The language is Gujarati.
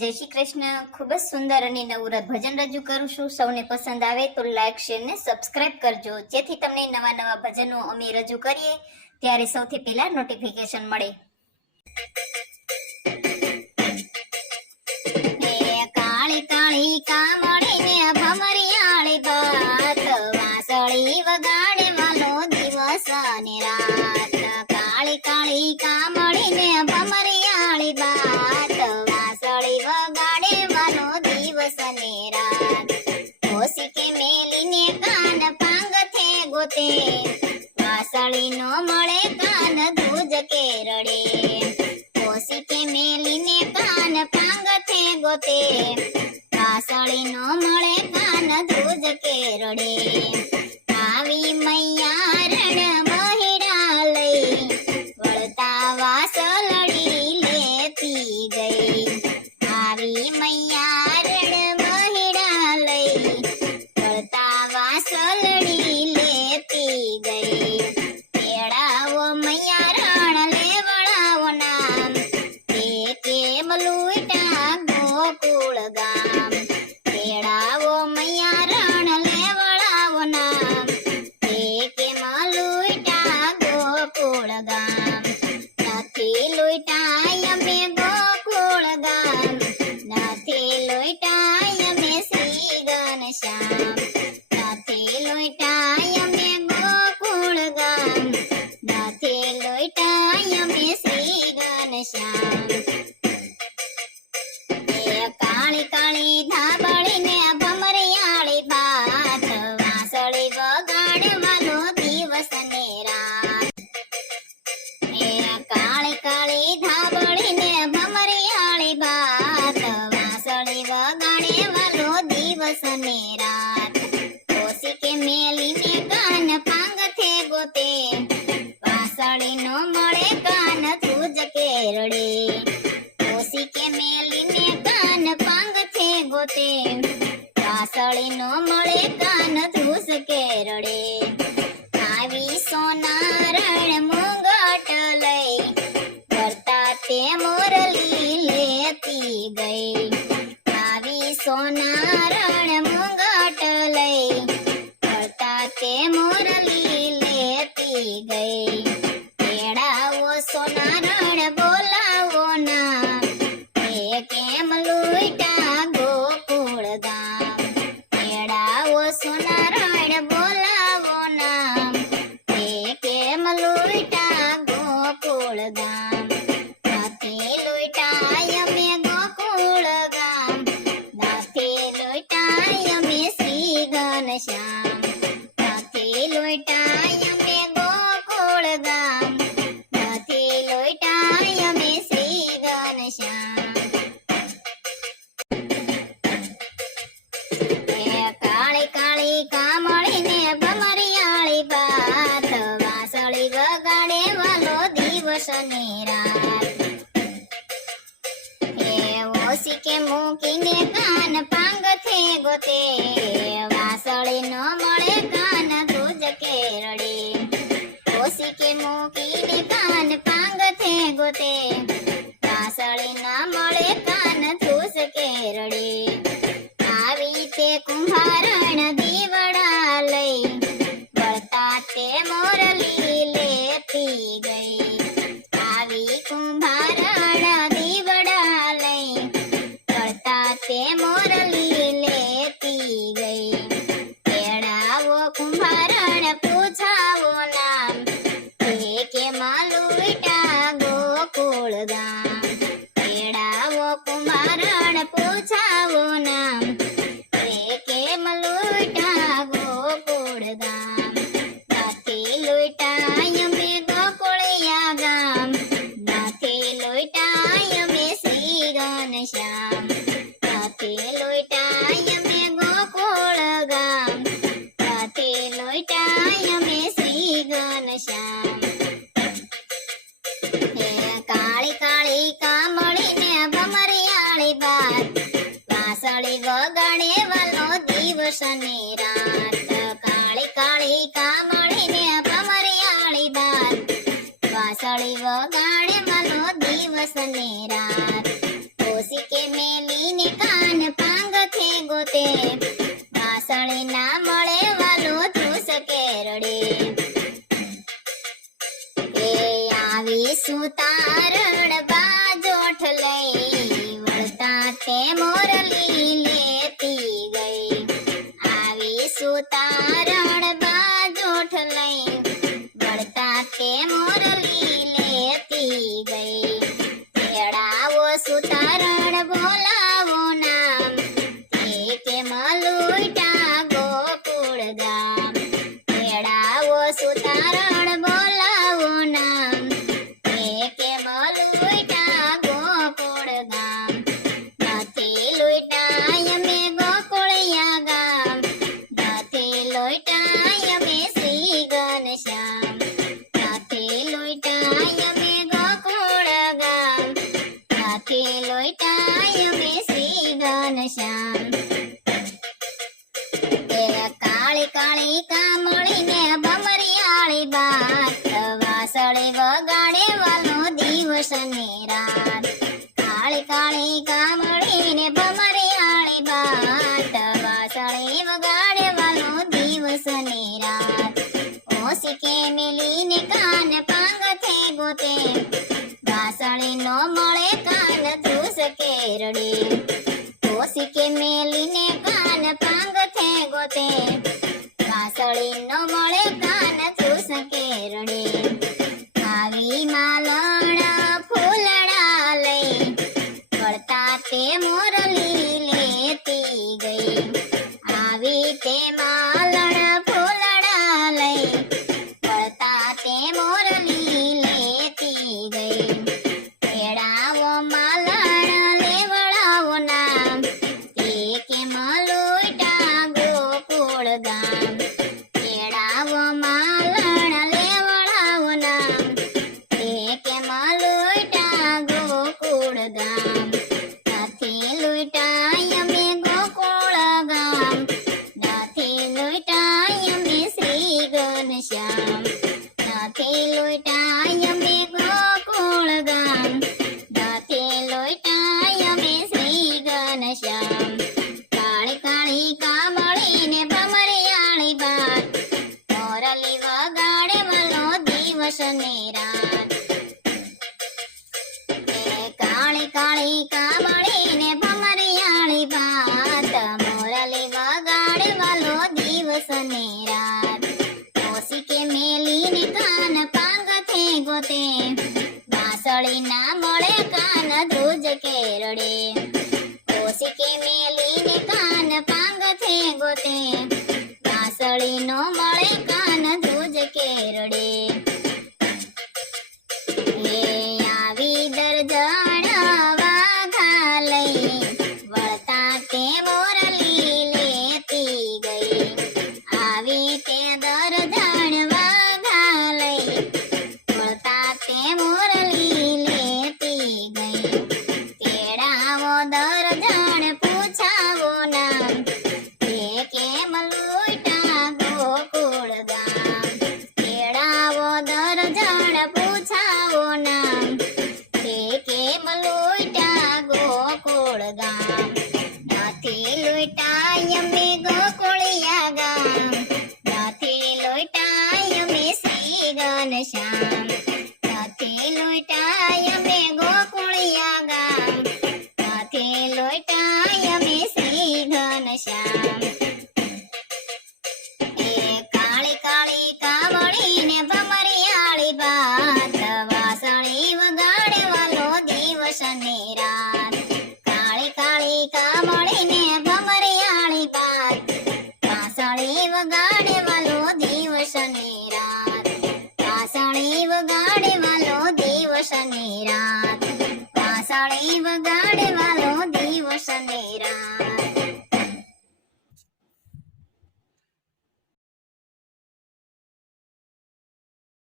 जय श्री कृष्ण। खूब सुंदर अने नवरत भजन रजू करूं छुं। सौने पसंद आवे तो लाइक शेर ने सब्सक्राइब करजो, जेथी तमने नवा नवा भजनो अमे रजू करीए त्यारे सौथी पहेला नोटिफिकेशन मळे। काळी काळी कामळी ने भमरियाळी बात, वासळी वगाडे वालो दिवस ने रात। काळी काळी कामळी ने भमरियाळी बात, वासळी वगाडे वालो दिवस ने रात। होसी के मेली ने कान पांग थे गोते, वासळी नो मळे कान दूज के रडे। होसी के मेली ने कान पांग थे गोते, वासळी नो मळे कान दूज के रडे। आवी मैया रण महिड़ा लई, वळता वासळी लेती गई। आवी मैया रण महिड़ा लई, वळता वासळी लेती गई। तेड़ावो मैया रण ले वळावो नाम, ते केम लूटा गोकुळ गाम। तेड़ावो मैया रण ले वळावो नाम, ते केम लूटा गोकुळ गाम। નથી લૂંટાય અમે ગોકુળ ગામ, નથી લૂંટાય અમે શ્રી ઘનશ્યામ। નથી લૂંટાય અમે ગોકુળ ગામ, નથી લૂંટાય અમે શ્રી ઘનશ્યામ। કાળી કાળી ધાબળી ને ભમરિયાળી બાત, વાસળી વગાડે વાલો દિવસ ને રાત। કાળી કાળી ધાબળી ને ભમરિયાળી બાત, વાસળી વગાડે વાલો દિવસ ને રાત। કોસી કે મેલી ને કાન પાંગ થે ગોતે, વાસળી નો મળે કાન ધ્રુજ કે રડે। કોસી કે મેલી ને કાન પાંગ થે ગોતે, વાસળી નો મળે કાન ધ્રુજ કે રડે। આવી સોના રણ મુંગટ લઈ, કરતા તે મોરલી લેતી ગઈ। આવી સોના રણ મુંગટ લઈ, કરતા તે મોરલી લેતી ગઈ। તેડાવો સોના રણ બોલાવો નામ, તે કેમ લૂંટા ગોકુળ ગામ। તેડાવો સોના રણ બોલાવો નામ, તે કેમ લૂંટા ગોકુળ ગામ। નથી લૂંટાય અમે ગોકુળ ગામ, નથી લૂંટાય અમે શ્રી ઘનશ્યામ। નથી લૂંટાય અમે ગોકુળ ગામ, નથી લૂંટાય અમે શ્રી ઘનશ્યામ। કાળી કાળી કામળી ને ભમરિયાળી બાત, વાસળી વગાડે વાલો દિવસ ને રાત। ઓસી કે મૂકીને કાન પાંગ થે ગોતે, વાસળી નો મળે કાન ધ્રુજ કે રડે। ઓસી કે મૂકીને કાન પાંગ થે ગોતે, વાસળી ના મળે કાન ધ્રુજ કે રડે। આવી તે કુંભારણ દીવડા લઈ, વળતા તે મોરલી લેતી ગઈ। આવી કુંભારણ દીવડા લઈ, વળતા તે મોરલી લેતી ગઈ। તેડાવો કુંભારણ પૂછાવો નામ, તે કેમાં લૂંટા ગોકુળ ગામ। તેડાવો કુંભારણ પૂછાવો નામ, તે કેમ લૂંટા ગોકુળ ગામ। નથી લૂંટાય અમે ગોકુળિયા ગામ, નથી લૂંટાય અમે શ્રી ઘનશ્યામ। નથી લૂંટાય અમે ગોકુળ ગામ, નથી લૂંટાય અમે શ્રી ઘનશ્યામ। કાળી કાળી કામળી ને ભમરિયાળી બાત, વાસળી વગાડે વાલો દિવસ ને રાત। કાળી કાળી કામળી ને ભમરિયાળી બાત, વાસળી વગાડે વાલો દિવસ ને રાત। કોસી કે મેલી ગોતે, વાસળી ના મળે વાલો ધ્રુસ કેરડે. એ આવી સુતારણ બાજોઠ લઈ, વળતા તે મોરલી લેતી ગઈ. આવી સુતારણ બાજોઠ લઈ, વળતા તે મોરલી લેતી ગઈ. તેડાવો સુતારણ બોલાવો નામ, કે મલુઈટા ગોકુળ ગામ. તેડાવો સુતારણ બોલાવો નામ, કે મલુઈટા ગોકુળ ગામ. નથી લુઈટા અમે ગોકુળિયા ગામ, નથી લુઈટા અમે શ્રી ઘનશ્યામ. નથી લુઈટા અમે ગોકુળ ગામ, નથી લુઈટા અમે શ્રી ઘનશ્યામ. કાળી કાળી કામળીને ભમરિયાળી બાત, વાસળી વગાડે વાલો દિવસ ને રાત. કાળી કાળી કામળીને ભમરિયાળી બાત, વાસળી વગાડે વાલો દિવસ ને રાત. ઓશિકે મેલીને કાન પાંગથે ગોતે, વાસળી નો મળે કાન ધ્રુસ કેરડે. ઓશિકે મેલીને કાન પાંગથે ગોતે, વાસળી નો મળે કાન ધ્રુસ કેરડે. આવી માલણ ફૂલડા લઈ, વળતા તે મોરલી લેતી ગઈ. આવી તે માલણ ફૂલડા લઈ, વળતા તે મોરલી લેતી ગઈ. તેડાવો માલણ લેવડાવો નામ, કે મલુઈટા ગોકુળ ગામ. તેડાવો માલણ લેવડાવો નામ, કે મલુઈટા ગોકુળ ગામ. નથી લુઈટા અમે ગોકુળ ગામ, નથી લુઈટા અમે શ્રી ઘનશ્યામ. નથી લુઈટા અમે ગોકુળ ગામ, નથી લુઈટા અમે શ્રી ઘનશ્યામ. કાળી કાળી કામળીને ભમરિયાળી બાત, મોરલી વગાડે વાલો દિવસ ને રાત. કાળી કાળી કામળીને ભમરિયાળી બાત, મોરલી વગાડે વાલો દિવસ ને રાત. ઓશિકે મેલીને કાન પાંગથે ગોતે, વાસળી ના મળે કાન ધ્રુજ કેરડે. ઓશિકે મેલીને કાન પાંગથે ગોતે, વાસળી નો મળે કાન ધ્રુજ કેરડે. એ આવી દરજણ વાઘા લઈ, વળતા તે મોરલી લેતી ગઈ. આવી તે દરજણ વાઘા લઈ, વળતા તે મોરલી લેતી ગઈ. તેડાવો દરજણ પૂછાવો નામ, કે મલુઈટા ગોકુળ ગામ. તેડાવો દરજણ પૂછાવો નામ, કે મલુઈટા ગોકુળ ગામ. નથી લુઈટા અમે ગોકુળિયા ગામ, નથી લુઈટા અમે શ્રી ઘનશ્યામ. નથી લુઈટા અમે ગોકુળિયા ગામ, નથી લુઈટા અમે શ્રી ઘનશ્યામ. એ કાળી કાળી કામળીને ભમરિયાળી બાત, વાસળી વગાડે વાલો દિવસ ને રાત. કાળી કાળી કામળીને ભમરિયાળી બાત, વાસળી વગાડે વાલો દિવસ ને રાત. વાસળી વગાડે વાલો દિવસ ને રાત. વાસળી વગાડે વાલો દિવસ ને રાત.